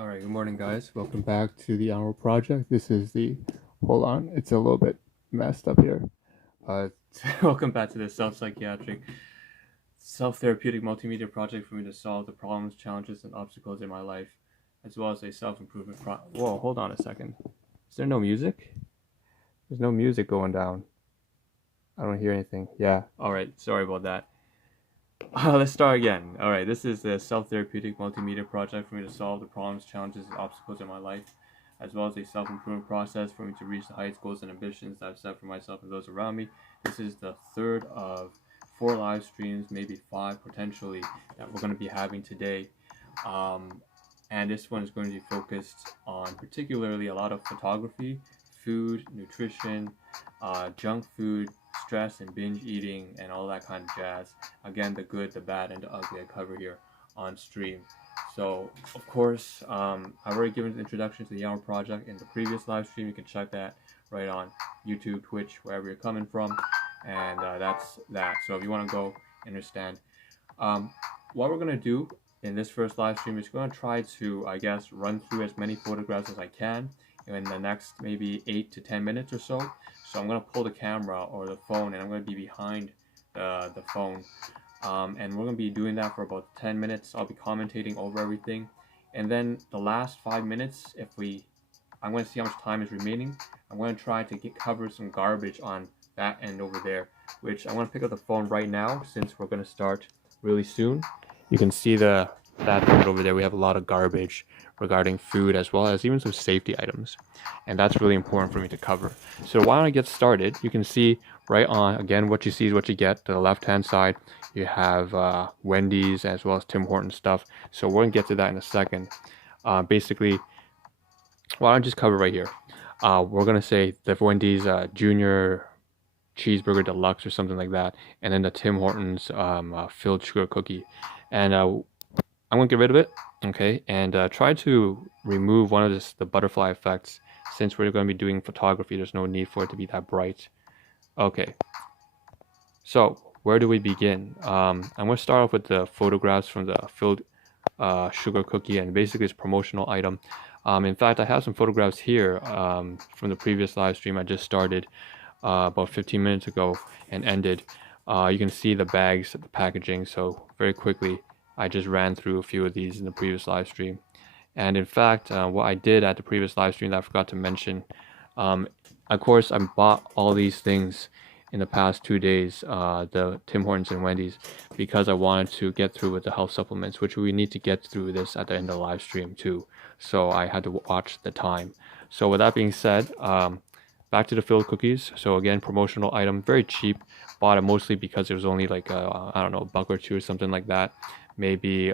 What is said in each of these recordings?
Alright, good morning guys. Welcome back to the Ahn Rho Project. This is the, hold on, it's a little bit messed up here. Uh, Welcome back to the self-psychiatric, self-therapeutic multimedia project for me to solve the problems, challenges, and obstacles in my life, as well as a self-improvement Whoa, hold on a second. Is there no music? There's no music going down. I don't hear anything. Yeah, alright, sorry about that. Let's start again. Alright, this is the self-therapeutic multimedia project for me to solve the problems, challenges, and obstacles in my life, as well as a self-improvement process for me to reach the heights, goals, and ambitions that I've set for myself and those around me. This is the third of 4 live streams, maybe 5 potentially, that we're going to be having today. And this one is going to be focused on particularly a lot of photography, food, nutrition, junk food, stress and binge eating, and all that kind of jazz. Again, the good, the bad, and the ugly I cover here on stream. So, of course, I've already given an introduction to the Ahn Rho Project in the previous live stream. You can check that right on YouTube, Twitch, wherever you're coming from. And that's that. So if you want to go understand. What we're going to do in this first live stream is going to try to, I guess, run through as many photographs as I can in the next maybe 8 to 10 minutes or so. So I'm going to pull the camera or the phone, and I'm going to be behind the phone. And we're going to be doing that for about 10 minutes. I'll be commentating over everything. And then the last 5 minutes, I'm going to see how much time is remaining. I'm going to try to cover some garbage on that end over there, which I want to pick up the phone right now since we're going to start really soon. You can see that board over there. We have a lot of garbage regarding food, as well as even some safety items, and that's really important for me to cover. So why don't I get started? You can see right on, again, what you see is what you get. To the left hand side you have Wendy's as well as Tim Hortons stuff, so we're gonna get to that in a second. Basically, why don't I just cover right here. We're gonna say the Wendy's junior cheeseburger deluxe or something like that, and then the Tim Hortons filled sugar cookie, and I'm gonna get rid of it, okay, and try to remove one of the butterfly effects. Since we're going to be doing photography, there's no need for it to be that bright. Okay, so where do we begin? I'm going to start off with the photographs from the filled sugar cookie, and basically it's a promotional item. In fact, I have some photographs here from the previous live stream I just started about 15 minutes ago and ended. You can see the bags, the packaging, so very quickly I just ran through a few of these in the previous live stream. And in fact, what I did at the previous live stream that I forgot to mention, of course I bought all these things in the past 2 days, the Tim Hortons and Wendy's, because I wanted to get through with the health supplements, which we need to get through this at the end of the live stream too, so I had to watch the time. So with that being said, back to the filled cookies. So again, promotional item, very cheap. Bought it mostly because it was only like I don't know, $1 or $2 or something like that. Maybe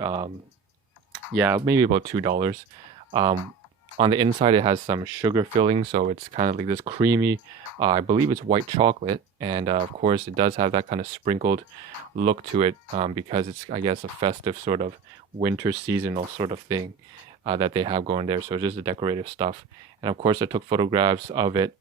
yeah, maybe about $2. On the inside it has some sugar filling, so it's kind of like this creamy, I believe it's white chocolate, and of course it does have that kind of sprinkled look to it, because it's, I guess, a festive sort of winter seasonal sort of thing that they have going there. So it's just the decorative stuff. And of course I took photographs of it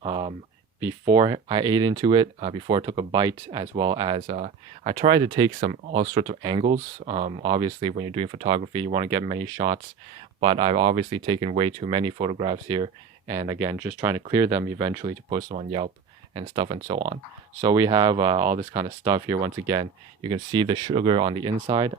before I ate into it, before I took a bite, as well as I tried to take all sorts of angles. Obviously when you're doing photography you want to get many shots, but I've obviously taken way too many photographs here, and again, just trying to clear them eventually to post them on Yelp and stuff and so on. So we have all this kind of stuff here. Once again, you can see the sugar on the inside.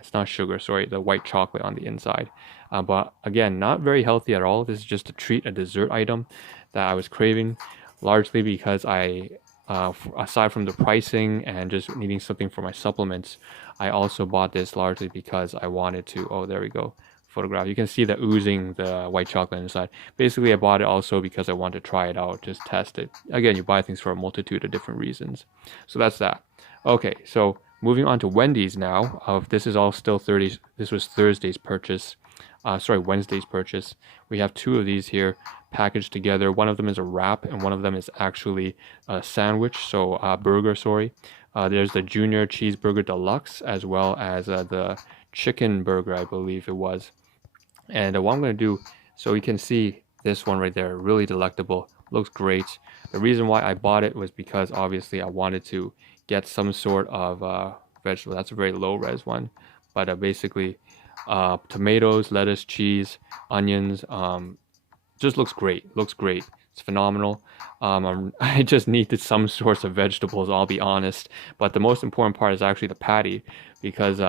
It's not sugar, sorry, the white chocolate on the inside. But again, not very healthy at all. This is just a treat, a dessert item that I was craving, largely because aside from the pricing and just needing something for my supplements, I also bought this largely because I wanted to, oh, there we go, photograph. You can see the oozing, the white chocolate inside. Basically, I bought it also because I wanted to try it out, just test it. Again, you buy things for a multitude of different reasons. So that's that. Okay, so moving on to Wendy's now. This is all still 30. This was Thursday's purchase. Wednesday's purchase. We have 2 of these here packaged together. One of them is a wrap, and one of them is actually a sandwich, so a burger, sorry. There's the Junior Cheeseburger Deluxe, as well as the chicken burger, I believe it was. And what I'm going to do, so you can see this one right there, really delectable, looks great. The reason why I bought it was because obviously I wanted to get some sort of vegetable. That's a very low res one, but basically tomatoes, lettuce, cheese, onions. Just looks great. Looks great. It's phenomenal. I just needed some sorts of vegetables, I'll be honest. But the most important part is actually the patty, because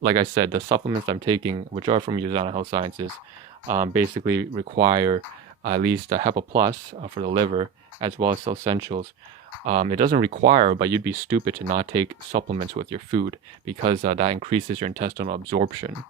like I said, the supplements I'm taking, which are from Usana Health Sciences, basically require at least a HEPA plus for the liver, as well as essentials. It doesn't require, but you'd be stupid to not take supplements with your food, because that increases your intestinal absorption.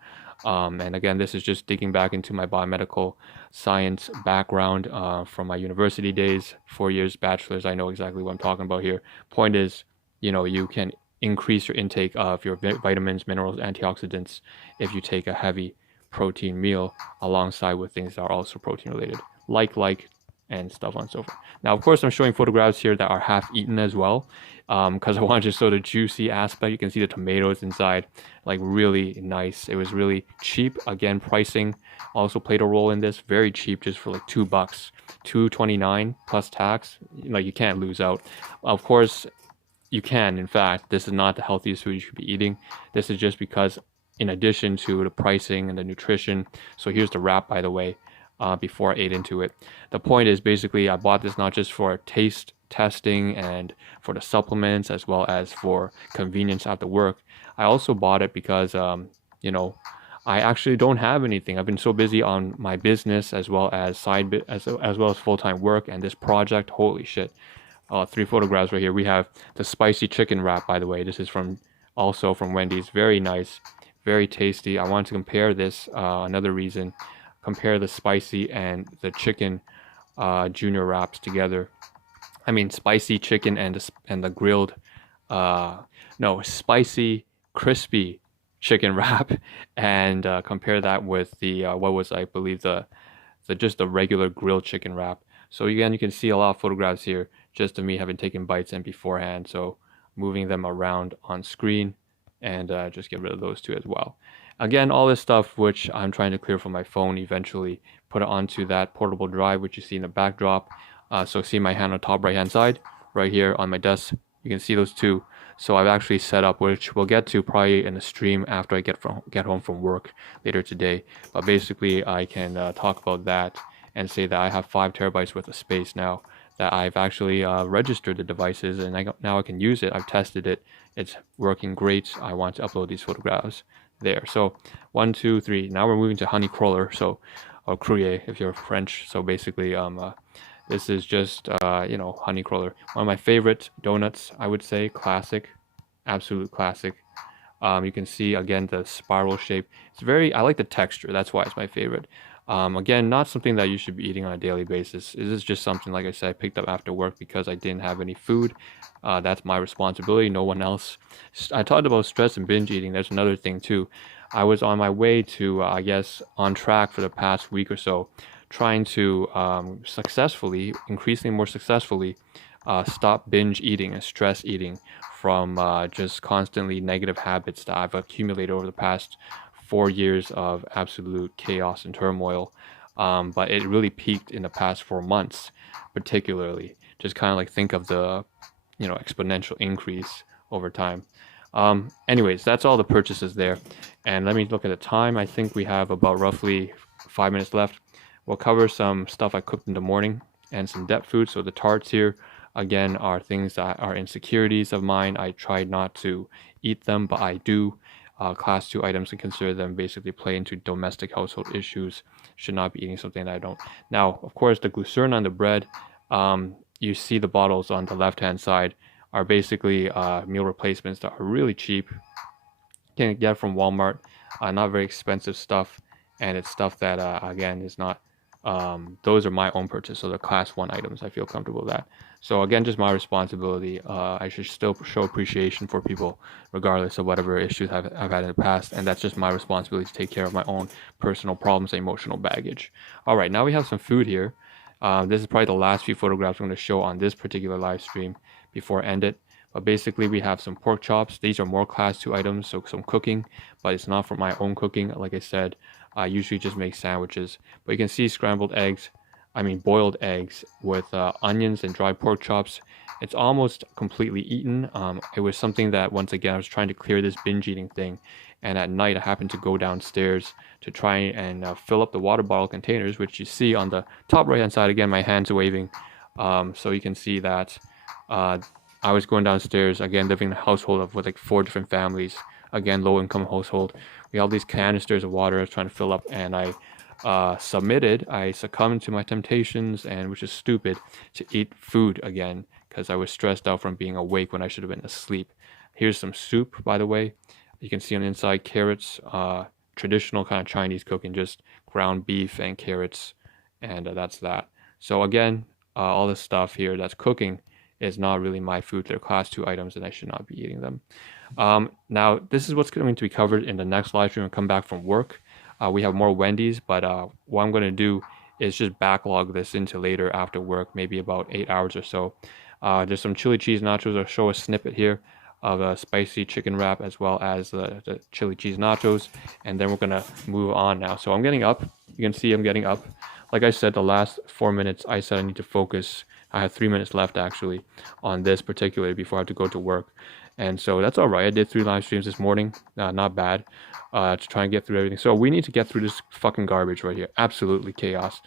And again, this is just digging back into my biomedical science background from my university days, 4 years bachelor's. I know exactly what I'm talking about here. Point is, you can increase your intake of your vitamins, minerals, antioxidants if you take a heavy protein meal alongside with things that are also protein related, like and stuff on and so forth. Now, of course, I'm showing photographs here that are half eaten as well, because I wanted to show the juicy aspect. You can see the tomatoes inside, like really nice. It was really cheap. Again, pricing also played a role in this. Very cheap, just for like $2, $2.29 plus tax. Like, you can't lose out. Of course, you can. In fact, this is not the healthiest food you should be eating. This is just because, in addition to the pricing and the nutrition. So here's the wrap, by the way, before I ate into it. The point is, basically, I bought this not just for taste testing and for the supplements, as well as for convenience after work. I also bought it because, I actually don't have anything. I've been so busy on my business, as well as as well as full-time work and this project. Holy shit. 3 photographs right here. We have the spicy chicken wrap, by the way. This is also from Wendy's. Very nice, very tasty. I want to compare this. Another reason, compare the spicy and the chicken junior wraps together. I mean, spicy chicken and the grilled, no, spicy crispy chicken wrap, and compare that with the what was, I believe, the just the regular grilled chicken wrap. So again, you can see a lot of photographs here just of me having taken bites and beforehand. So moving them around on screen, and just get rid of those two as well. Again, all this stuff which I'm trying to clear from my phone, eventually put it onto that portable drive which you see in the backdrop. So see my hand on the top right hand side, right here on my desk, you can see those two. So I've actually set up, which we'll get to probably in the stream after I get home from work later today. But basically, I can talk about that and say that I have 5 terabytes worth of space now, that I've actually registered the devices, and now I can use it. I've tested it. It's working great. I want to upload these photographs there. So 1, 2, 3. Now we're moving to honey cruller, so, or crouiller if you're French. So basically, this is just honey cruller. One of my favorite donuts, I would say. Classic, absolute classic. You can see again the spiral shape. I like the texture. That's why it's my favorite. Again, not something that you should be eating on a daily basis. This is just something, like I said, I picked up after work because I didn't have any food. That's my responsibility, no one else. I talked about stress and binge eating. There's another thing too. I was on my way to, I guess, on track for the past week or so, trying to increasingly more successfully, stop binge eating and stress eating from just constantly negative habits that I've accumulated over the past 4 years of absolute chaos and turmoil. But it really peaked in the past 4 months, particularly. Just kind of like think of the, exponential increase over time. Anyways, that's all the purchases there. And let me look at the time. I think we have about roughly 5 minutes left. We'll cover some stuff I cooked in the morning and some depth food. So the tarts here, again, are things that are insecurities of mine. I try not to eat them, but I do. Class 2 items, and consider them basically play into domestic household issues. Should not be eating something that I don't. Now, of course, the glucerin on the bread, you see the bottles on the left-hand side, are basically meal replacements that are really cheap. You can get from Walmart, not very expensive stuff, and it's stuff that, again, is not, those are my own purchase, so they're class 1 items. I feel comfortable with that. So again, just my responsibility. I should still show appreciation for people regardless of whatever issues I've had in the past, and that's just my responsibility to take care of my own personal problems and emotional baggage. All right, now we have some food here. This is probably the last few photographs I'm going to show on this particular live stream before I end it. But basically, we have some pork chops. These are more class 2 items, so some cooking, but it's not for my own cooking. Like I said, I usually just make sandwiches. But you can see boiled eggs with onions and dried pork chops. It's almost completely eaten. It was something that, once again, I was trying to clear this binge eating thing. And at night, I happened to go downstairs to try and fill up the water bottle containers, which you see on the top right hand side. Again, my hands waving, so you can see that I was going downstairs, again living in a household of with like 4 different families, again low income household. We have these canisters of water I was trying to fill up, and I succumbed to my temptations, and which is stupid, to eat food again because I was stressed out from being awake when I should have been asleep. Here's some soup, by the way. You can see on the inside carrots, traditional kind of Chinese cooking, just ground beef and carrots, and that's that. So again, all this stuff here that's cooking is not really my food. They're class 2 items and I should not be eating them. Now, this is what's going to be covered in the next live stream when I come back from work. We have more Wendy's, but what I'm going to do is just backlog this into later after work, maybe about 8 hours or so. There's some chili cheese nachos. I'll show a snippet here of a spicy chicken wrap as well as the chili cheese nachos, and then we're going to move on now. So I'm getting up. You can see I'm getting up. Like I said, the last 4 minutes, I said I need to focus. I have 3 minutes left actually on this particularly before I have to go to work. And so that's all right. I did 3 live streams this morning. Not bad. To try and get through everything. So we need to get through this fucking garbage right here. Absolutely chaos.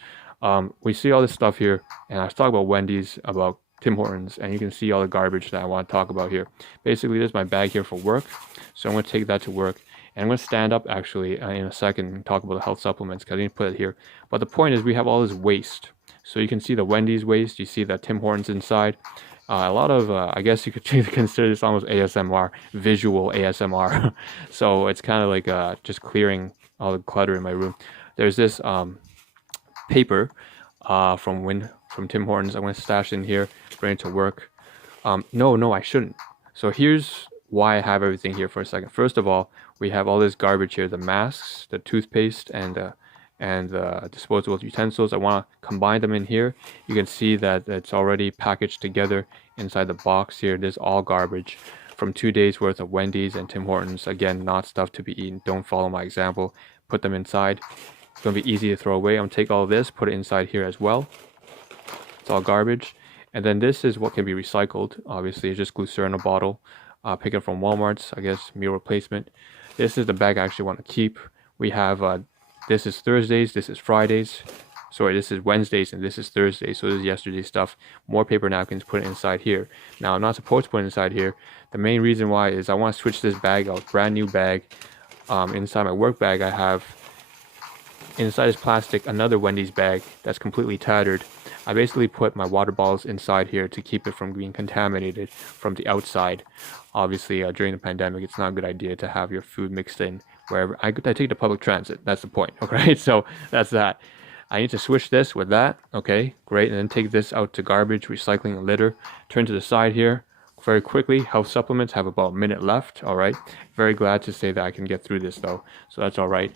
We see all this stuff here, and I was talking about Wendy's, about Tim Hortons, and you can see all the garbage that I want to talk about here. Basically, this is my bag here for work. So I'm going to take that to work. And I'm going to stand up actually in a second and talk about the health supplements because I didn't put it here. But the point is we have all this waste. So you can see the Wendy's waste. You see the Tim Hortons inside. A lot of, I guess you could consider this almost ASMR, visual ASMR. So it's kind of like just clearing all the clutter in my room. There's this paper from Tim Hortons. I'm going to stash in here, bring it to work. No, I shouldn't. So here's why I have everything here for a second. First of all, we have all this garbage here, the masks, the toothpaste, and the disposable utensils. I want to combine them in here. You can see that it's already packaged together inside the box here. This is all garbage from 2 days worth of Wendy's and Tim Hortons. Again, not stuff to be eaten. Don't follow my example. Put them inside. It's going to be easy to throw away. I'm going to take all of this, put it inside here as well. It's all garbage. And then this is what can be recycled. Obviously, it's just glycerin bottle. Pick it from Walmart's, I guess, meal replacement. This is the bag I actually want to keep. We have this is Thursdays, this is Fridays. Sorry, this is Wednesdays and this is Thursdays. So this is yesterday's stuff. More paper napkins, put it inside here. Now, I'm not supposed to put it inside here. The main reason why is I want to switch this bag out. Brand new bag. Inside my work bag, I have, inside this plastic, another Wendy's bag that's completely tattered. I basically put my water bottles inside here to keep it from being contaminated from the outside. Obviously, during the pandemic, it's not a good idea to have your food mixed in wherever. I take the public transit. That's the point, okay? So that's that. I need to switch this with that. Okay, great. And then take this out to garbage, recycling, and litter. Turn to the side here. Very quickly, health supplements have about a minute left. All right. Very glad to say that I can get through this though. So that's all right.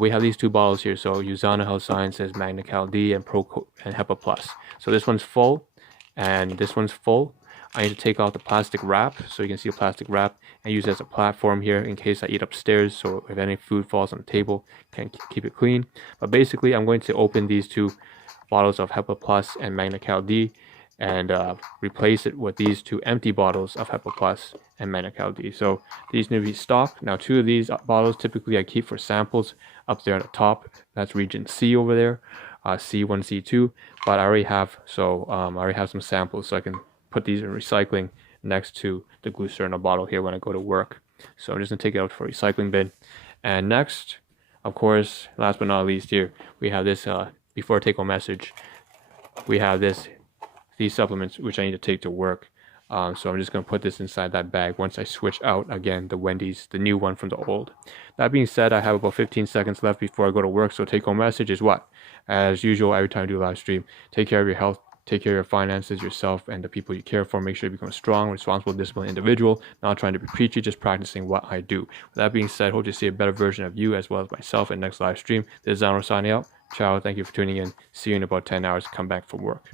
We have these 2 bottles here. So Usana Health Sciences, Magna Cal D, and and HEPA Plus. So this one's full, and this one's full. I need to take out the plastic wrap, so you can see the plastic wrap, and use it as a platform here in case I eat upstairs. So if any food falls on the table, can keep it clean. But basically, I'm going to open these 2 bottles of HEPA Plus and Magna Cal D, and replace it with these 2 empty bottles of HEPA Plus and Magna Cal D. So these need to be stocked. Now, 2 of these bottles typically I keep for samples up there at the top. That's region C over there, C1, C2. But I already have some samples, so I can put these in recycling next to the glycerin bottle here when I go to work. So I'm just gonna take it out for recycling bin. And next, of course, last but not least, here we have this. Before I take home message, we have these supplements which I need to take to work. So I'm just going to put this inside that bag once I switch out, again, the Wendy's, the new one from the old. That being said, I have about 15 seconds left before I go to work. So take home message is what? As usual, every time I do a live stream, take care of your health, take care of your finances, yourself, and the people you care for. Make sure you become a strong, responsible, disciplined individual. Not trying to be preachy, just practicing what I do. With that being said, hope to see a better version of you as well as myself in next live stream. This is Ahn Rho signing out. Ciao. Thank you for tuning in. See you in about 10 hours. Come back from work.